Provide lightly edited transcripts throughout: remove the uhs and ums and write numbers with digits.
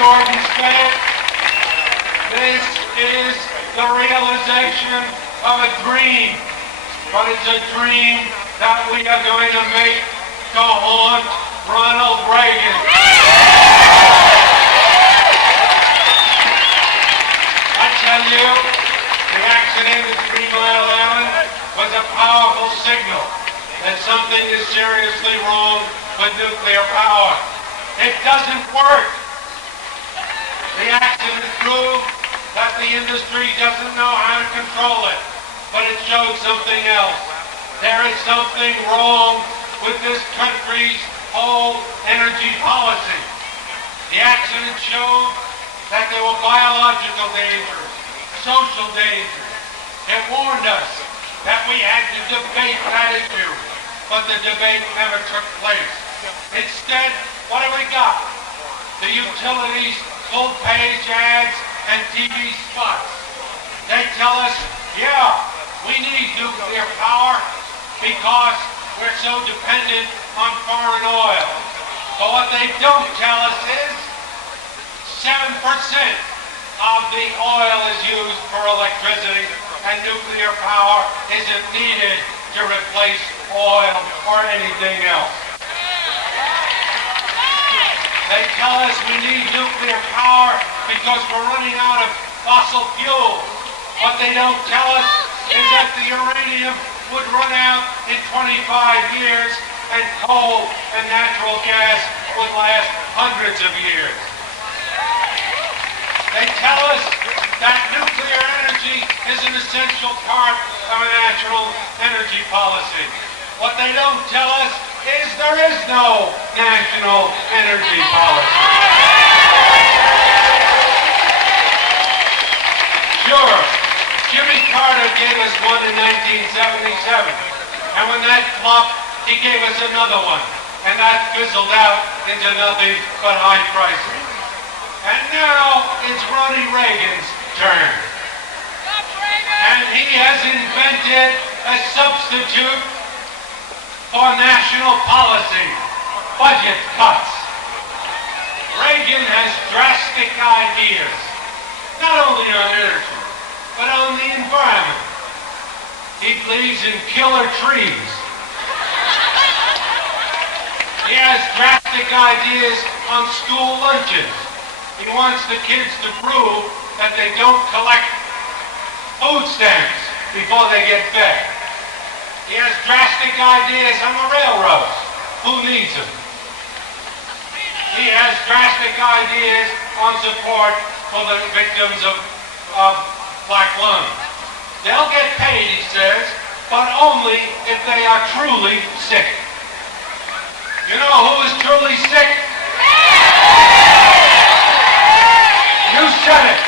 Jordan said, this is the realization of a dream, but it's a dream that we are going to make to haunt Ronald Reagan. I tell you, the accident at 3 Mile Island was a powerful signal that something is seriously wrong with nuclear power. It doesn't work. The accident proved that the industry doesn't know how to control it, but it showed something else. There is something wrong with this country's whole energy policy. The accident showed that there were biological dangers, social dangers. It warned us that we had to debate that issue, but the debate never took place. Instead, what have we got? The utilities, full-page ads, and TV spots. They tell us, yeah, we need nuclear power because we're so dependent on foreign oil. But what they don't tell us is 7% of the oil is used for electricity, and nuclear power isn't needed to replace oil or anything else. They tell us we need nuclear power because we're running out of fossil fuels. What they don't tell us is that the uranium would run out in 25 years and coal and natural gas would last hundreds of years. They tell us that nuclear energy is an essential part of a national energy policy. What they don't tell us is there is no national energy policy. Sure, Jimmy Carter gave us one in 1977, and when that flopped, he gave us another one, and that fizzled out into nothing but high prices. And now it's Ronnie Reagan's turn. And he has invented a substitute for national policy, budget cuts. Reagan has drastic ideas, not only on energy, but on the environment. He believes in killer trees. He has drastic ideas on school lunches. He wants the kids to prove that they don't collect food stamps before they get fed. He has drastic ideas on the railroads. Who needs them? He has drastic ideas on support for the victims of black lung. They'll get paid, he says, but only if they are truly sick. You know who is truly sick? You said it.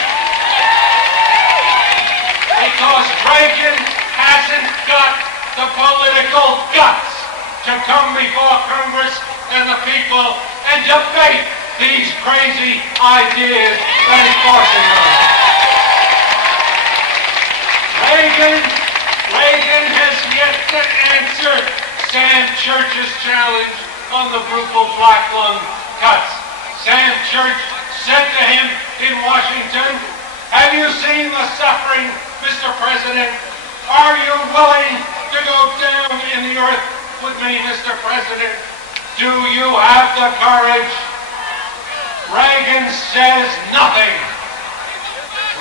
Because Reagan hasn't got the political guts to come before Congress and the people and debate these crazy ideas that he's forcing on us. Reagan has yet to answer Sam Church's challenge on the brutal black lung cuts. Sam Church said to him in Washington, "Have you seen the suffering, Mr. President? Are you willing to go down in the earth with me, Mr. President? Do you have the courage?" Reagan says nothing.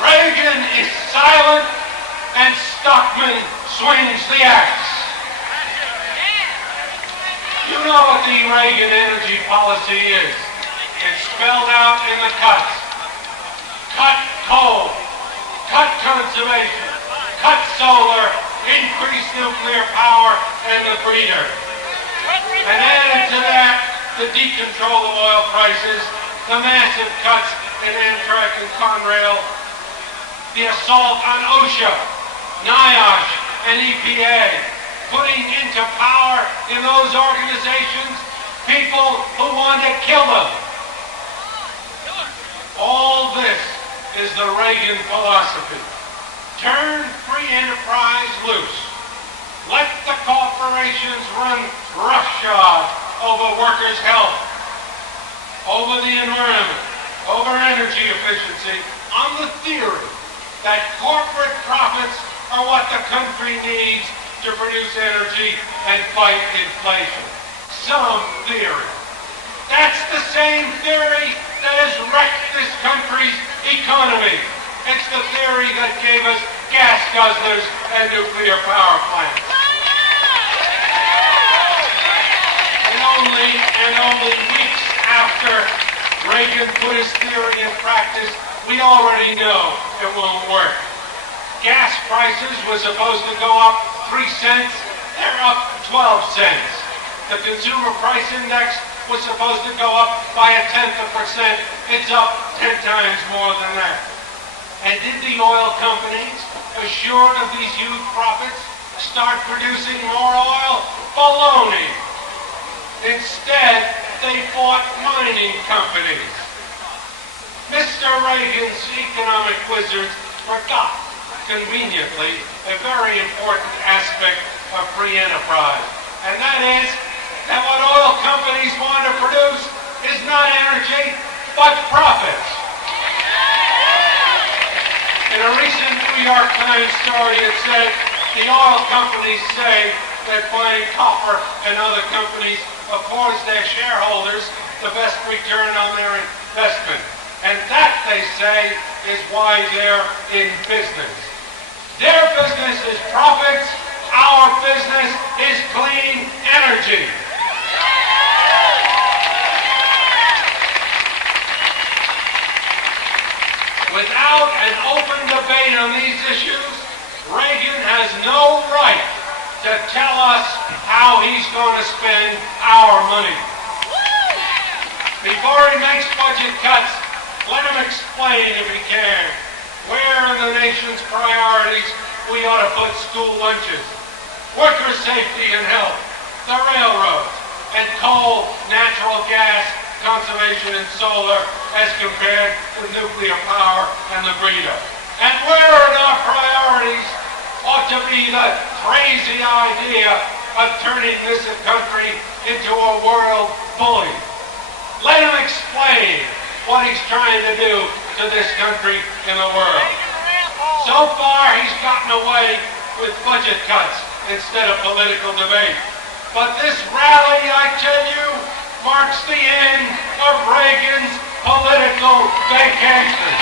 Reagan is silent, and Stockman swings the axe. You know what the Reagan energy policy is. It's spelled out in the cuts. Cut coal, cut conservation, cut solar, increase nuclear power, and the breeder. And added to that, the decontrol of oil prices, the massive cuts in Amtrak and Conrail, the assault on OSHA, NIOSH, and EPA, putting into power in those organizations people who want to kill them. All this is the Reagan philosophy. Turn free enterprise loose. Let the corporations run roughshod over workers' health, over the environment, over energy efficiency on the theory that corporate profits are what the country needs to produce energy and fight inflation. Some theory. That's the same theory that has wrecked this country's economy. It's the theory that gave us gas guzzlers and nuclear power plants. And only weeks after Reagan put his theory in practice, we already know it won't work. Gas prices were supposed to go up 3 cents, they're up 12 cents. The consumer price index was supposed to go up by 0.1%, it's up 10 times more than that. And did the oil companies, assured of these huge profits, start producing more oil? Baloney. Instead, they bought mining companies. Mr. Reagan's economic wizards forgot, conveniently, a very important aspect of free enterprise. And that is that what oil companies want to produce is not energy, but profits. In a recent New York Times story, it said the oil companies say that buying copper and other companies affords their shareholders the best return on their investment. And that, they say, is why they're in business. Their business is profits, our business is clean energy. Without an open debate on these issues, Reagan has no right to tell us how he's going to spend our money. Before he makes budget cuts, let him explain, if he can, where in the nation's priorities we ought to put school lunches, worker safety and health, the railroads, and coal, natural gas, conservation, and solar as compared with nuclear power and the breeder. And where in our priorities ought to be the crazy idea of turning this country into a world bully. Let him explain what he's trying to do to this country and the world. So far, he's gotten away with budget cuts instead of political debate. But this rally, I tell you, marks the end of Reagan's political vacation.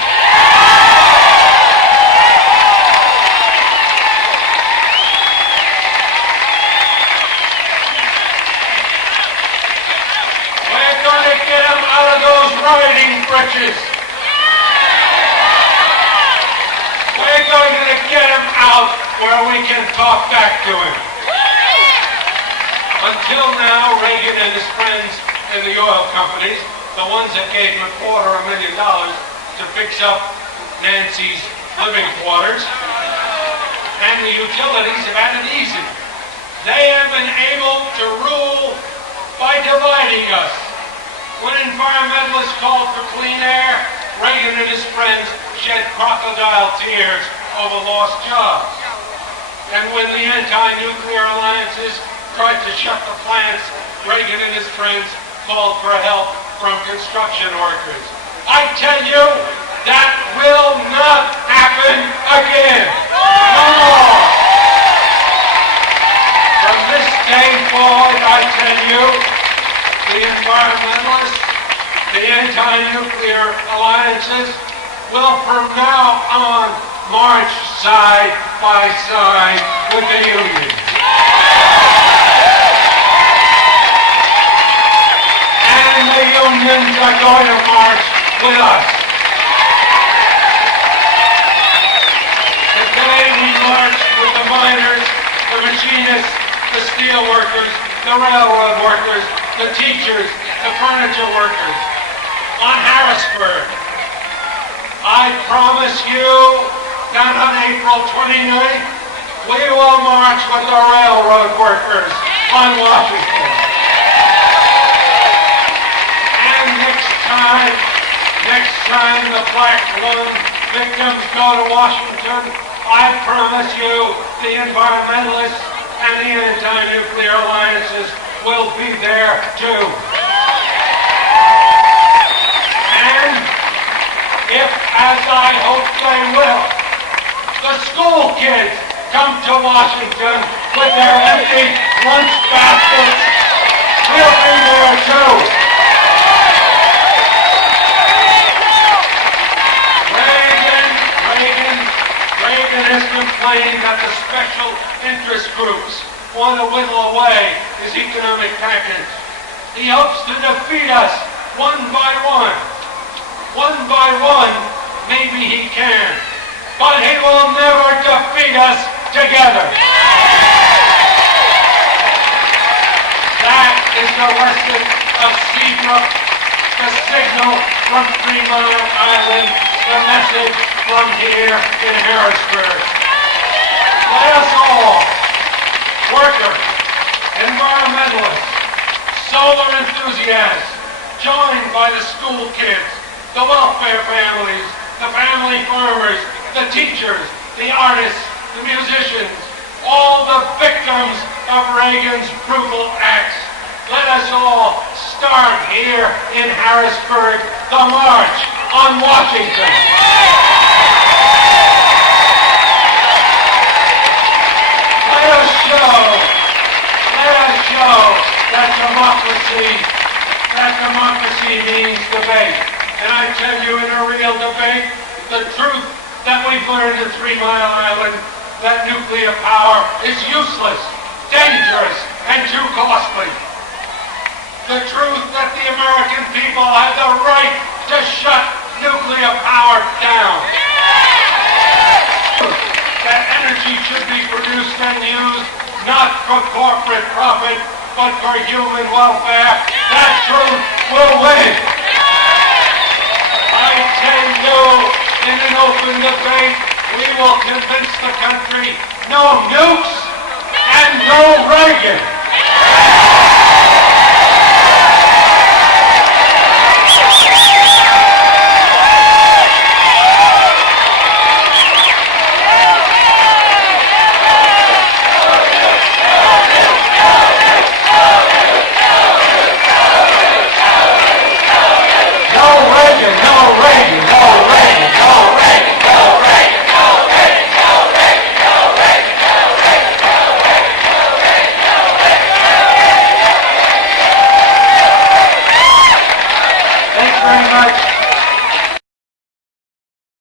We're going to get him out of those riding breeches. We're going to get him out where we can talk back to him. Until now, Reagan and his friends in the oil companies, the ones that gave him $250,000 to fix up Nancy's living quarters, and the utilities have had it easy. They have been able to rule by dividing us. When environmentalists called for clean air, Reagan and his friends shed crocodile tears over lost jobs. And when the anti-nuclear alliances tried to shut the plants, Reagan and his friends called for help from construction workers. I tell you, that will not happen again. No more. From this day forward, I tell you, the environmentalists, the anti-nuclear alliances will from now on march side by side with the unions. And the unions are going to march with us. Today we march with the miners, the machinists, the steel workers, the railroad workers, the teachers, the furniture workers. On Harrisburg, I promise you that on April 29th, we will march with the railroad workers on Washington. And next time the black lung victims go to Washington, I promise you the environmentalists and the anti-nuclear alliances will be there too. And school kids come to Washington with their empty lunch baskets. We'll be there too. Reagan has complained that the special interest groups want to whittle away his economic package. He hopes to defeat us one by one. One by one, maybe he can. But he will never defeat us together. That is the lesson of Seabrook, the signal from 3 Mile Island, the message from here in Harrisburg. Let us all, workers, environmentalists, solar enthusiasts, joined by the school kids, the welfare families, the family farmers, the teachers, the artists, the musicians, all the victims of Reagan's brutal acts. Let us all start here in Harrisburg, the March on Washington. Let us show that democracy means debate. And I tell you, in a real debate, the truth that we've learned at 3 Mile Island, that nuclear power is useless, dangerous, and too costly. The truth that the American people have the right to shut nuclear power down. That energy should be produced and used not for corporate profit, but for human welfare. That truth will win. I tell you, in an open debate, we will convince the country no nukes and no Reagan. Very much.